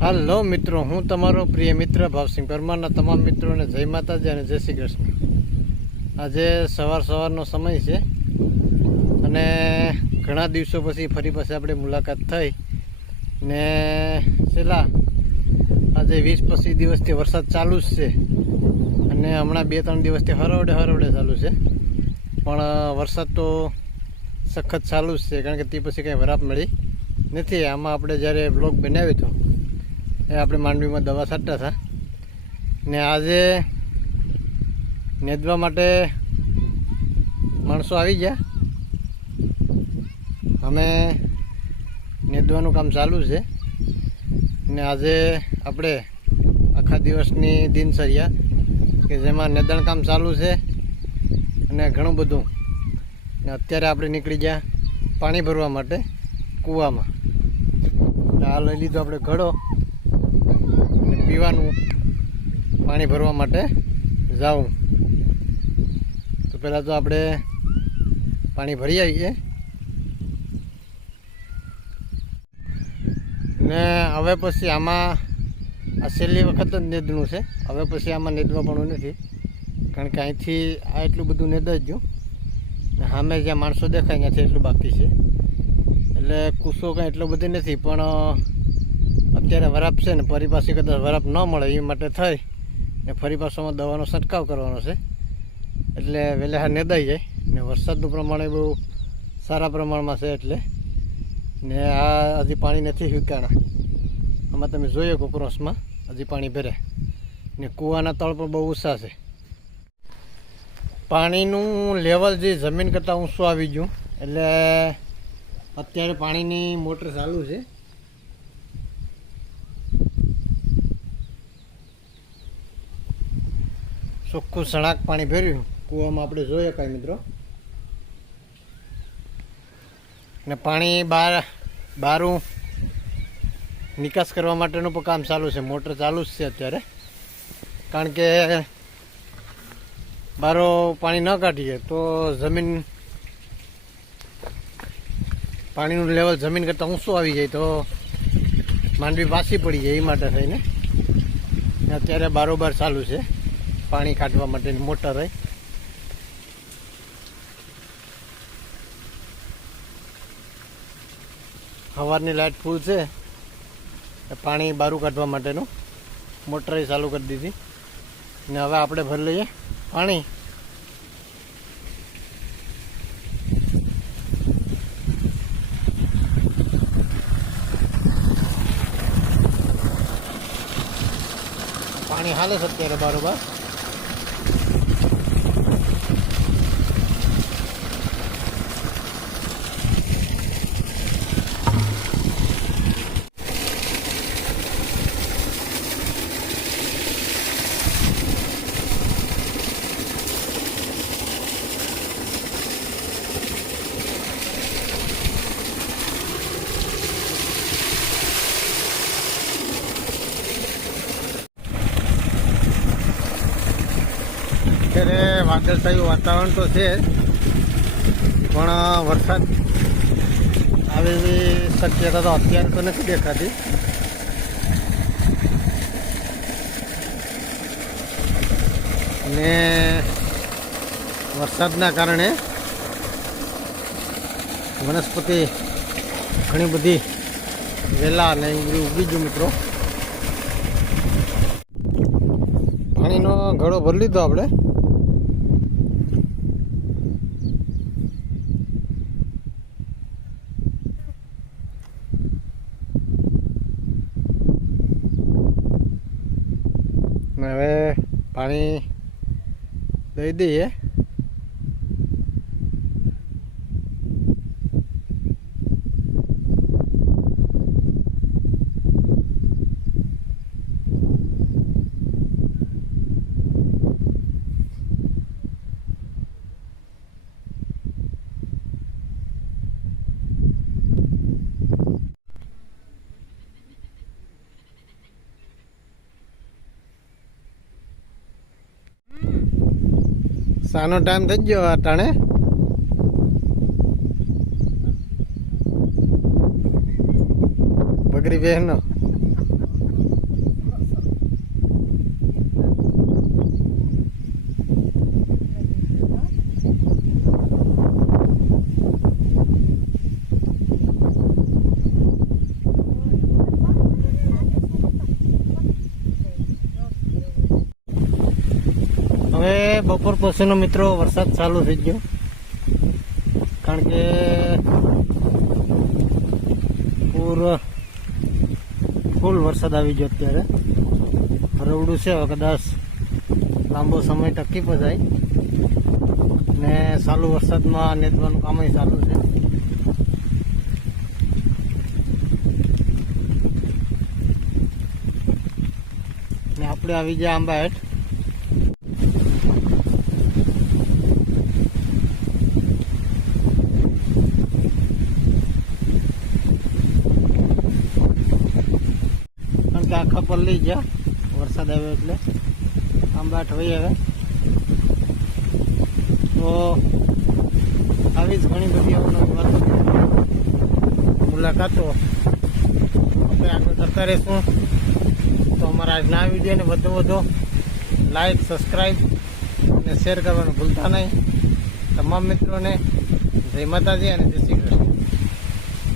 હાલો મિત્રો, હું તમારો પ્રિય મિત્ર ભાવસિંહ પરમારના તમામ મિત્રોને જય માતાજી અને જય શ્રી કૃષ્ણ. આજે સવાર સવારનો સમય છે અને ઘણા દિવસો પછી ફરી પાછી આપણે મુલાકાત થઈ ને છેલ્લા આજે વીસ પચીસ દિવસથી વરસાદ ચાલુ જ છે અને હમણાં બે ત્રણ દિવસથી હરવડે હરવડે ચાલુ છે. પણ વરસાદ તો સખત ચાલુ જ છે, કારણ કે તે પછી કંઈ વરાપ મળી નથી. આમાં આપણે જ્યારે બ્લોગ બનાવ્યો હતો એ આપણે માંડવીમાં દવા છાંટતા હતા. ને આજે નેદવા માટે માણસો આવી ગયા. અમે નેદવાનું કામ ચાલુ છે. ને આજે આપણે આખા દિવસની દિનચર્યા કે જેમાં નેદણ કામ ચાલુ છે અને ઘણું બધું. ને અત્યારે આપણે નીકળી ગયા પાણી ભરવા માટે કૂવામાં. આ લઈ લીધો આપણે ઘડો. પીવાનું પાણી ભરવા માટે જાઉં. તો પહેલાં તો આપણે પાણી ભરી આવીએ. ને હવે પછી આમાં આ છેલ્લી વખત જ નેદનું છે. હવે પછી આમાં નેદવાપણું નથી. કારણ કે અહીંથી આ એટલું બધું નેદ જ ગયું. ને સામે જ્યાં માણસો દેખાય, ત્યાંથી એટલું બાકી છે. એટલે કૂસો કંઈ એટલો બધો નથી, પણ અત્યારે વરાપ છે ને, ફરી પાછી કદાચ વરાપ ન મળે એ માટે થઈ. ને ફરી પાછોમાં દવાનો છંટકાવ કરવાનો છે. એટલે વહેલા નેદાઈ જાય. ને વરસાદનું પ્રમાણ બહુ સારા પ્રમાણમાં છે એટલે. ને આ હજી પાણી નથી હિકાણા આમાં તમે જોઈએ કોક્રોસમાં હજી પાણી ભરે ને કૂવાના તળ પણ બહુ ઊંચા છે. પાણીનું લેવલ જે જમીન કરતાં ઊંચું આવી ગયું. એટલે અત્યારે પાણીની મોટર ચાલુ છે. ચોખ્ખું સણાક પાણી ભર્યું. કૂવામાં આપણે જોઈએ કાંઈ મિત્રો. ને પાણી બહાર બારું નિકાસ કરવા માટેનું પણ કામ ચાલુ છે. મોટર ચાલુ જ છે અત્યારે. કારણ કે બારો પાણી ન કાઢીએ તો જમીન, પાણીનું લેવલ જમીન કરતાં ઊંચું આવી જાય તો માંડવી પાછી પડી જાય એ માટે થઈને. અત્યારે બારોબાર ચાલુ છે. પાણી કાઢવા માટેની મોટર હોય સવારની લાઇટ ફૂલ છે. પાણી બારું કાઢવા માટેનું મોટર ચાલુ કરી દીધી. ને હવે આપણે ભરી લઈએ પાણી. પાણી હાલે છે અત્યારે બારોબાર અત્યારે વાદળછાયું વાતાવરણ તો છે પણ વરસાદ આવે એવી શક્યતા તો અત્યારે તો નથી દેખાતી. ને વરસાદના કારણે વનસ્પતિ ઘણી બધી વેલા અને એવું ઉગી ગયું મિત્રો. પાણીનો ઘડો ભરી લીધો આપણે. ને હવે પાણી દઈ દઈએ. સાનો ટાઈમ થઈ ગયો અટાણે બકરી બહેનો. બપોર પછીનો મિત્રો વરસાદ ચાલુ થઈ ગયો. કારણ કે પૂર ફૂલ વરસાદ આવી ગયો અત્યારે. રવડું છે કદાચ લાંબો સમય ટકી પણ જાય ને ચાલુ વરસાદમાં નેતવાનું કામ ચાલુ છે. ને આપણે આવી ગયા આંબા હેઠ કારણ કે આખા પલ્લી ગયા વરસાદ આવ્યો એટલે. આંબા હેઠ હવે. તો આવી જ ઘણી બધી અવનવી મુલાકાતો. આપણે આગળ કરતા રહીશું. તો અમારા આજના વિડીયોને વધુ વધુ લાઈક સબસ્ક્રાઈબ અને શેર કરવાનું ભૂલતા નહીં. તમામ મિત્રોને જય માતાજી અને જય